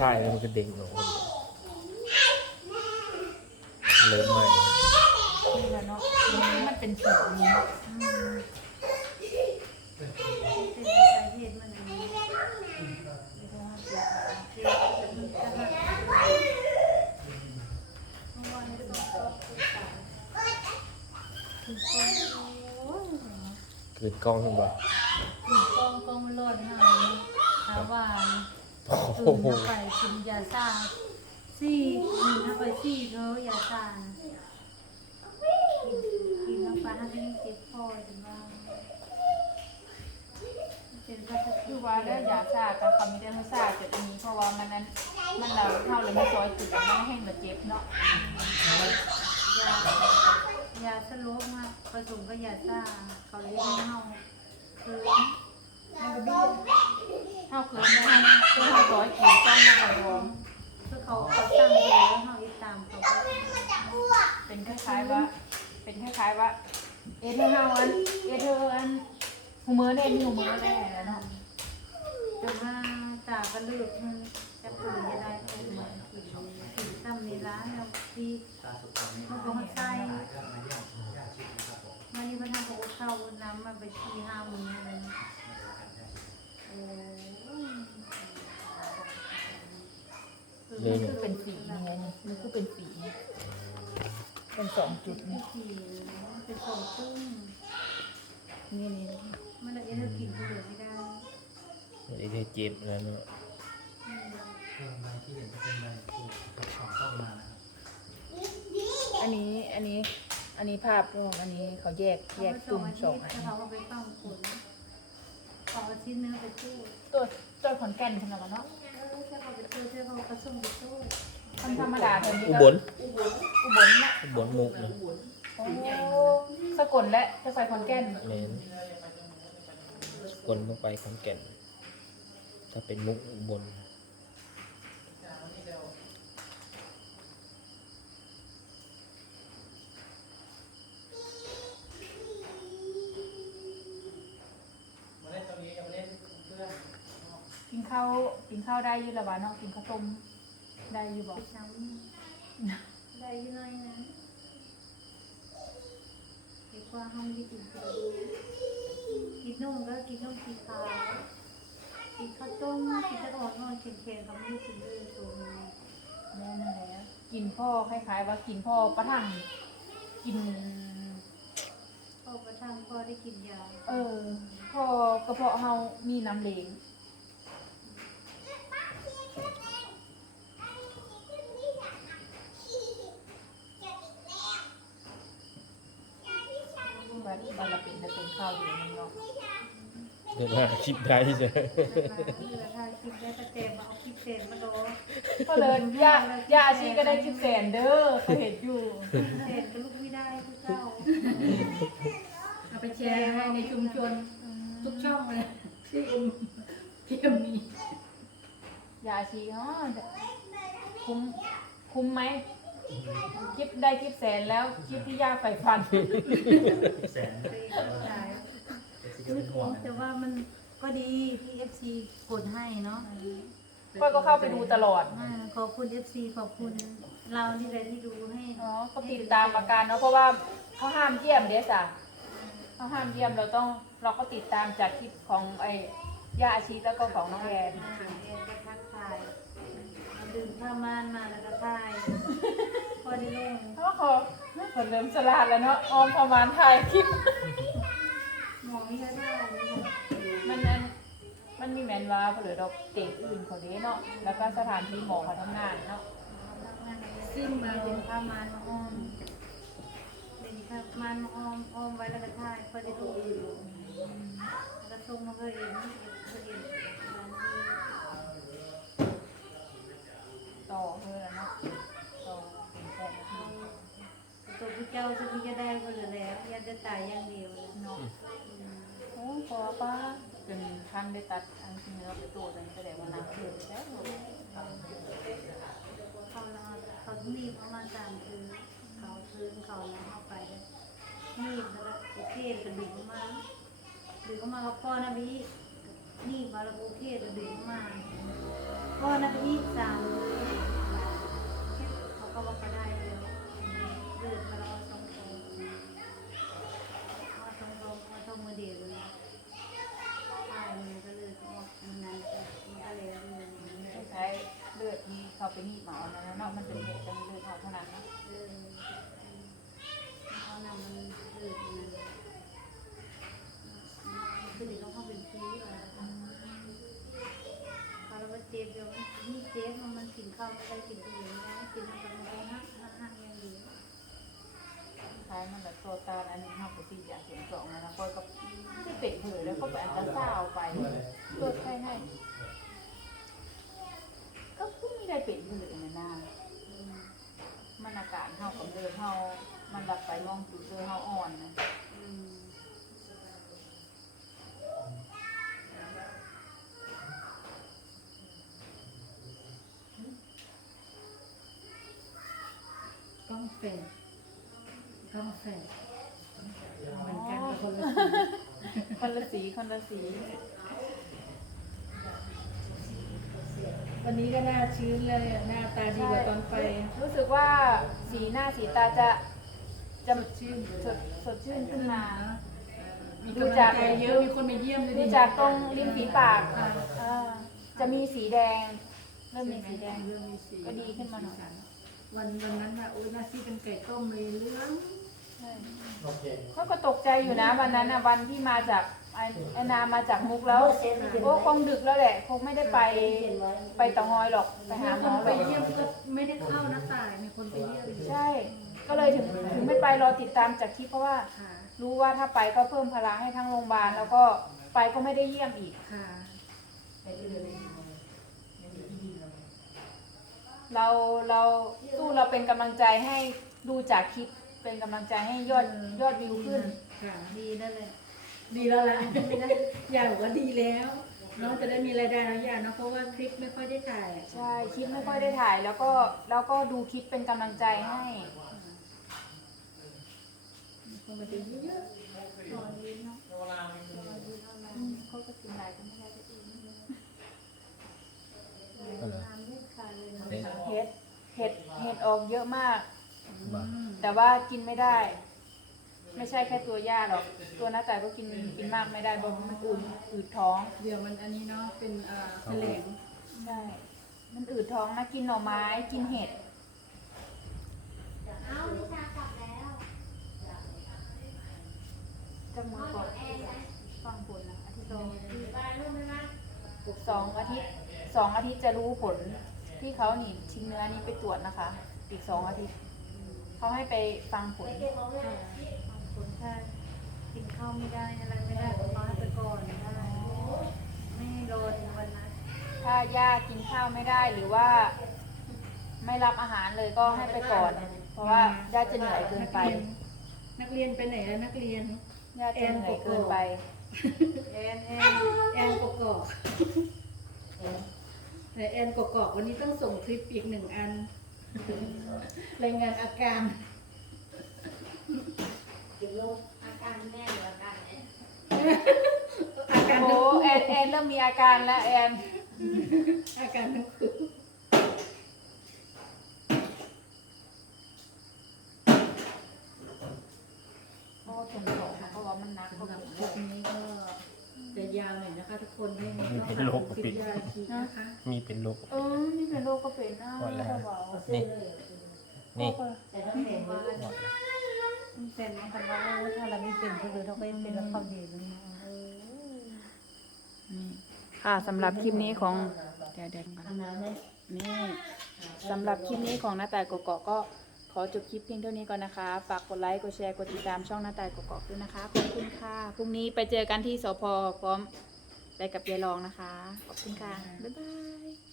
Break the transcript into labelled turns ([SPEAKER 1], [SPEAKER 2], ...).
[SPEAKER 1] ถ่ายแล้วมันก็เด้งออกคนเริ่มใหม่
[SPEAKER 2] นี่แหละเนาะมันเป็นสีนี้เนาะ
[SPEAKER 3] เป็นสาเหตุมันอันนี้เมื่อวานไม่ต้องตอบคือยคือคนโอ้ย
[SPEAKER 1] เกิดกล้องขึ้นบ่
[SPEAKER 3] คือกองกองมันรอดหน่อยถาว่า
[SPEAKER 1] โอ้
[SPEAKER 3] ตื่น
[SPEAKER 1] โห
[SPEAKER 3] เข้าไป กินยาซ่าซี่กินเข้าไปซี่เขายาซ่านกินเข้าไปให้เจ็บคอถึงว่าเป็นพลาสติ
[SPEAKER 2] คือกว่าแล้วยาซาแต่คำนี้ได้ไม่ซาจุดนี้เพราะว่ามันนั้นมันเราเท่าเลยไม่ซอยจุดมันให้มันเจ็บเนาะ
[SPEAKER 3] ยายาสลบมาผสมกับยาซ่าเขาเรียกให้เฮาคือ
[SPEAKER 2] มันก็บี้เท่าคือไม่ให้คือเท่าซอยกินต้องมาบ่อย
[SPEAKER 3] คือเขาเขาตั้งไว้แล้วเฮาติดตามเขาไป
[SPEAKER 2] เป็นคล้ายๆว่า เป็นคล้ายๆว่า เอเธอร์เฮาอันเอเธอร์อันหูมือเน่มีหูมือแน่เนาะ
[SPEAKER 3] จนว่าตาก็เลือกมันจะปืนจะได้ปืนมากินกินซ้ำในร้านเราที่มันก็ใส่มันนี่มันทำกับข้าวน้ำมาไปที่ห้ามืออะไรโอ้ ย
[SPEAKER 1] นี่
[SPEAKER 2] คือเป็นสีไงนี่มันคือเป็นสีเป็นสองจุดนี่
[SPEAKER 3] เป็นสองตึ้ง
[SPEAKER 2] นี่นี่
[SPEAKER 3] มันเลยจะกินเลือไม่ได้
[SPEAKER 1] อันนี้ได้เจ็บแล้วเนาะ
[SPEAKER 4] ใบที่เห็นจะเป็นใบปลูกกับของเข้ามานะครับ
[SPEAKER 2] อันนี้อันนี้อันนี้ภาพรวมอันนี้เขาแยกแยก
[SPEAKER 3] ไป
[SPEAKER 2] ตุ่มสองอั
[SPEAKER 3] ต
[SPEAKER 2] น
[SPEAKER 3] ย์แล้วเขาก็ไปฟังผลเอาอาทิตย์เนื้อไปตู้
[SPEAKER 2] ตัวตัวขอนแก่นขนาดนั้นเนาะ
[SPEAKER 3] เออถ้าเขาไปตู้ถ้าเขากระซุ่มไปตู้
[SPEAKER 2] คนธรรมดาเท่านี้
[SPEAKER 1] อุ
[SPEAKER 2] ก็
[SPEAKER 1] บล
[SPEAKER 2] อุบลนะ
[SPEAKER 1] อุบลมุกนะ
[SPEAKER 2] โอ้สกลและจะไปขอนแก่น
[SPEAKER 1] แม่นคนต้องไปขอนแก่น ถ้าเป็นมุกอุบล
[SPEAKER 4] มาเล่นตรงนี้ยังมาเล่นเพื่อน
[SPEAKER 2] กินข้าวได้อยี่ละวะเนาะกินข้าวต้มได้อยู่บอก
[SPEAKER 3] ซ้ำได้ยังไงนะเก็บว่าห้องที่ถึงจะดูกินนมก็กินนมสีขาวกินข้าวต้มกินข้าวอ่อนนอนเค็มๆเขาไม่ได้กินเลยตัวนี้
[SPEAKER 2] แม่นั่นแหละกินพ่อคล้ายๆ ว่ากินพ่อประทังกิน
[SPEAKER 3] พ่อประทังพ่อได้กินยา
[SPEAKER 2] เออพ่อกระเพาะเฮามีน้ำเหลง วันวันละเป็นจะเป็นข้าวอยู่นึงเนาะ
[SPEAKER 1] เดี๋ยวหาคลิปได้ใช่
[SPEAKER 3] เวลาถ้าคิดได้ตะเกมเอาคิดเศษมาโดน
[SPEAKER 2] ก็เลยย่าย่าอาชีก็ได้คิดแสนเด้อเคยเห็นอยู่
[SPEAKER 3] เศษก็ลูกไม่ได้ทุกเจ้า
[SPEAKER 5] เอาไปแชร์ให้ในชุมชนทุกช่องเลยที่เอ็มที่เอ็มมี
[SPEAKER 2] ยาชีอ๋อคุ้มคุ้มไหม คลิปได้คลิปแสนแล้วคลิปที่ยากใฝ่ฟัน
[SPEAKER 4] แสน
[SPEAKER 3] ไปขาย
[SPEAKER 4] เจ็ดสิบ
[SPEAKER 3] คือ
[SPEAKER 4] เป็นห่วง
[SPEAKER 3] แต่ว่ามันก็ดีที่ FC กดให้เนาะ
[SPEAKER 2] ก็ก็เข้าไปดูตลอด
[SPEAKER 3] อ่าขอบคุณ FC ขอบคุณ เราที่เลยที่ดูให้
[SPEAKER 2] อ๋อก็ติดตามอาการเนาะเพราะว่าเขาห้ามเยี่ยมเด้จ้ะเขาห้ามเยี่ยมเราต้องเราก็ติดตามจากคลิปของไอ้ยาอาชีแล้วก็ของน้องแอน
[SPEAKER 3] อ่าเรียนก็ทักทาย ดื่มผ้าม่านมาแล้วก็ทายพอได้ลง
[SPEAKER 2] เพราะว่าเขาเขาเริ่มสลาดแล้วเนาะออมประมาณถ่ายคลิป
[SPEAKER 3] หมอนี่ก็ได้เลยค่ะ
[SPEAKER 2] มันนั้นมันมีแมนว่าเผลอดอกเตะอื่นเขาเด้เนาะ แล้วก็สถานที่หมอเขาทำงานเนาะ
[SPEAKER 3] ซิ่มมาเป็นผ้าม่านมาอ้อมเป็นผ้าม่านมาอ้อมอ้อมไว้แล้วก็ทายพอได้ลงแล้วก็ส่งมาเพื่อเองเพื่อเองร้านที่
[SPEAKER 2] ต่อเพื่อแล้วเนาะต่อเป็นแฟนนะ
[SPEAKER 3] ตัวผู้เจ้าจะพิจารณาคนละแล้วยันจะ ตายอย่างเดียวเลย
[SPEAKER 2] เนาะโอ้พอป้าจนท่านได้ตัดอันที่เนื้อไปตัวจนแสดงว่าน้ำเดือดแล้ว
[SPEAKER 3] เขาเราเขามีประมาณสามคือเขาซื้อเขาแล้วเข้าไปเลยนี่แล้วก็โอเคก็ดึงเข้ามาดึงเข้ามากับพ่อนะพี่นี่มาแล้วโอเคก็ดึงเข้ามาพ่อก็นักยี่สาม มีเขา
[SPEAKER 2] ไปนีบหมาอานะเนาะมันเป็นเลือดเป็นเลือดออกเท่านั้นนะ
[SPEAKER 3] เลือเอานำมันเลือดมันคือเดี๋ยวต้องเข้าเป็นพีเลยพอเราเจ็บเดี๋ยวนี่เจ็บมันมันกินข้าวไม่ได้กินตัวเองไม่ได้กินมันก็ไม่ได้ฮักฮักฮักอย่างดียว
[SPEAKER 2] ใช้มันแบบโซตานอันนี้ห้าปสี่อย่างเสียงสองนะคอยก็ไม่เป็ดเผยแล้วก็ไปอันตราซาวไปตรวจไข้ให้ ก็คือไม่ได้เป็ดเผยนะนามันอาการ เท่ากับเดินเท่ามันหลับไปมองจุดเดินเท่าอ่อนนะ
[SPEAKER 3] อืม
[SPEAKER 5] กล้องแฝดกล้องแฝดเหมือนกันแต่คนละสี
[SPEAKER 2] คนละสีคนละสี
[SPEAKER 5] วันนี้ก็หน้าชื้นเลยอะหน้าตาดีกว่าตอนไป
[SPEAKER 2] รู้สึกว่าสีหน้าสีตาจะจะ
[SPEAKER 5] สดชื่น
[SPEAKER 2] สดสดชื่นขึ้นมา
[SPEAKER 5] มีกำลังใจเยอะมีคนมาเยี่ยมเลย
[SPEAKER 2] ดูจากตรงริมฝีปากอ่าจะมีสีแดง เริ่มมีสีแดง
[SPEAKER 5] เริ่มมีสี
[SPEAKER 2] ก็ดีขึ้นมาหน่อย
[SPEAKER 5] วันวันนั้นน่ะโอ้ยหน้าที่เป็นไก่ต้มเลยเหลื้อง
[SPEAKER 2] ใช่
[SPEAKER 4] โอเค
[SPEAKER 2] เขาก็ตกใจอยู่นะวันนั้นนะวันที่มาจาก ไอ้ไอ้นามาจากมุกแล้วโอ้คงดึกแล้วแหละ คงไม่ได้ไปไปเตางอยหรอกไปหาหม
[SPEAKER 5] ค
[SPEAKER 2] อนห
[SPEAKER 5] ไป
[SPEAKER 2] รอก
[SPEAKER 5] เยี่ยมก็ไม่ได้เข้าหน้าต่างมีคนไปเยี่ยม
[SPEAKER 2] ใช่ ก็เลยถึงถึงไม่ไปรอติดตามจากคลิปเพราะว่า
[SPEAKER 5] ค่ะ
[SPEAKER 2] รู้ว่าถ้าไปก็เพิ่มพลังให้ทั้งโรงพยาบาลแล้วก็ไปก็ไม่ได้เยี่ยมอีก
[SPEAKER 5] ค่ะ
[SPEAKER 2] เราเราสู้เราเป็นกำลังใจให้ดูจากคลิปเป็นกำลังใจให้ยอดยอดวิวขึ้น
[SPEAKER 5] ค่ะ
[SPEAKER 3] ดีนั่นแหละ
[SPEAKER 5] ดีแล้วแหละอยากบอกว่าดีแล้ว น้องจะได้มีรายได้แล้วอย่างเนอะเพราะว่าคลิปไม่ค่อยได้ถ่ายอะ
[SPEAKER 2] ใช่คลิปไม่ค่อยได้ถ่าย แล้วก็แล้วก็ดูคลิปเป็นกำลังใจให้
[SPEAKER 5] มีคนมาดูเยอะ
[SPEAKER 3] ตอนนี้เนาะ
[SPEAKER 2] อืมเขาก็กินหลายก็ไม่ได้ก็อิ่ม
[SPEAKER 3] น้ำไม่ขาดเลยเนาะ
[SPEAKER 2] เห็ดเห็ดเห็ดออกเยอะมาก
[SPEAKER 5] ๆอืม
[SPEAKER 2] แต่ว่ากินไม่ได้ ไม่ใช่แค่ตัวย่าหรอก ตัวน้าแต่ก็กินกินมากไม่ได้เพราะมันอืดอืดท้อง
[SPEAKER 5] เดี๋ยวมันอันนี้เนาะเป็นเอ่อแถลง
[SPEAKER 2] ใช่มันอืดท้องนะกินหน่อไม้กินเห็ด
[SPEAKER 3] เอานิชากลับแล้ว
[SPEAKER 2] จังมือก่อนฟังผลนะอาทิตย์สอง
[SPEAKER 3] ไปลูกไหมมั้ย
[SPEAKER 2] สองอาทิตย์สองอาทิตย์จะรู้ผลที่เขาหนีบชิ้นเนื้อนี้ไปตรวจนะคะ อีกสองอาทิตย์เขาให้ไปฟังผล
[SPEAKER 3] บางคน ถ้ากินข้าวไม่ได้อะไรไม่ได้ก็มาไปก่อนได้ไม่ให้รอถึงวันนั้น
[SPEAKER 2] ถ้าย่ากินข้าวไม่ได้หรือว่า ไม่รับอาหารเลยก็ให้ไปก่อน เพราะว่าย่าจะเหนื่อยเกินไป
[SPEAKER 5] นักเรียนไปไหนแล้วนักเรียน
[SPEAKER 2] ย่าจะเหนื่อยเกินไป
[SPEAKER 3] แอนแอน
[SPEAKER 5] แอนกกอกแต่แอนกกอกวันนี้ต้องส่งคลิปอีกหนึ่งอันรายงานอาการ
[SPEAKER 3] อาการแม่หรืออาการแอน
[SPEAKER 5] อาการ
[SPEAKER 2] โอ้
[SPEAKER 5] ทั้งคู่
[SPEAKER 2] แอนแอนเริ่มมีอาการแล้วแอน
[SPEAKER 5] อาการทั้งคู่
[SPEAKER 2] เพราะว่าเป็นของเพราะว่ามันหนักก็
[SPEAKER 5] สำห
[SPEAKER 2] แบ
[SPEAKER 5] รับบคลิปนี้ก็จะยาวหน่อยนะคะ ทุกคนให้
[SPEAKER 1] มันเป็นโรค
[SPEAKER 5] คลิ
[SPEAKER 1] ปิ
[SPEAKER 5] ป
[SPEAKER 1] ด
[SPEAKER 5] ยาชีนะคะ
[SPEAKER 1] มีเป็นโรค
[SPEAKER 2] เออนี่เป็นโรคก็เป็นนะ
[SPEAKER 1] ก่อนแล้ว
[SPEAKER 2] เบา
[SPEAKER 1] นี่ นี่
[SPEAKER 3] แต่ถ้าเป็นว่า มันเป็นมันกันว่าถ้าเราไม่เป็นก็คือเราก็เป็นแล้วความดีมัน
[SPEAKER 2] ค่ะสำหรับคลิปนี้ของเดี๋ยวเดี๋ยวก่อนนี่สำหรับคลิปนี้ของหน้าตายกกอกก็ขอจบคลิปเพียงเท่านี้ก่อนนะคะ ฝากกดไลค์ กดแชร์ กดติดตามช่องหน้าตายกกอกด้วยนะคะ ขอบคุณค่ะ พรุ่งนี้ไปเจอกันที่สพพร้อมไปกับยายรองนะคะ ขอบคุณค่ะ บ๊ายบาย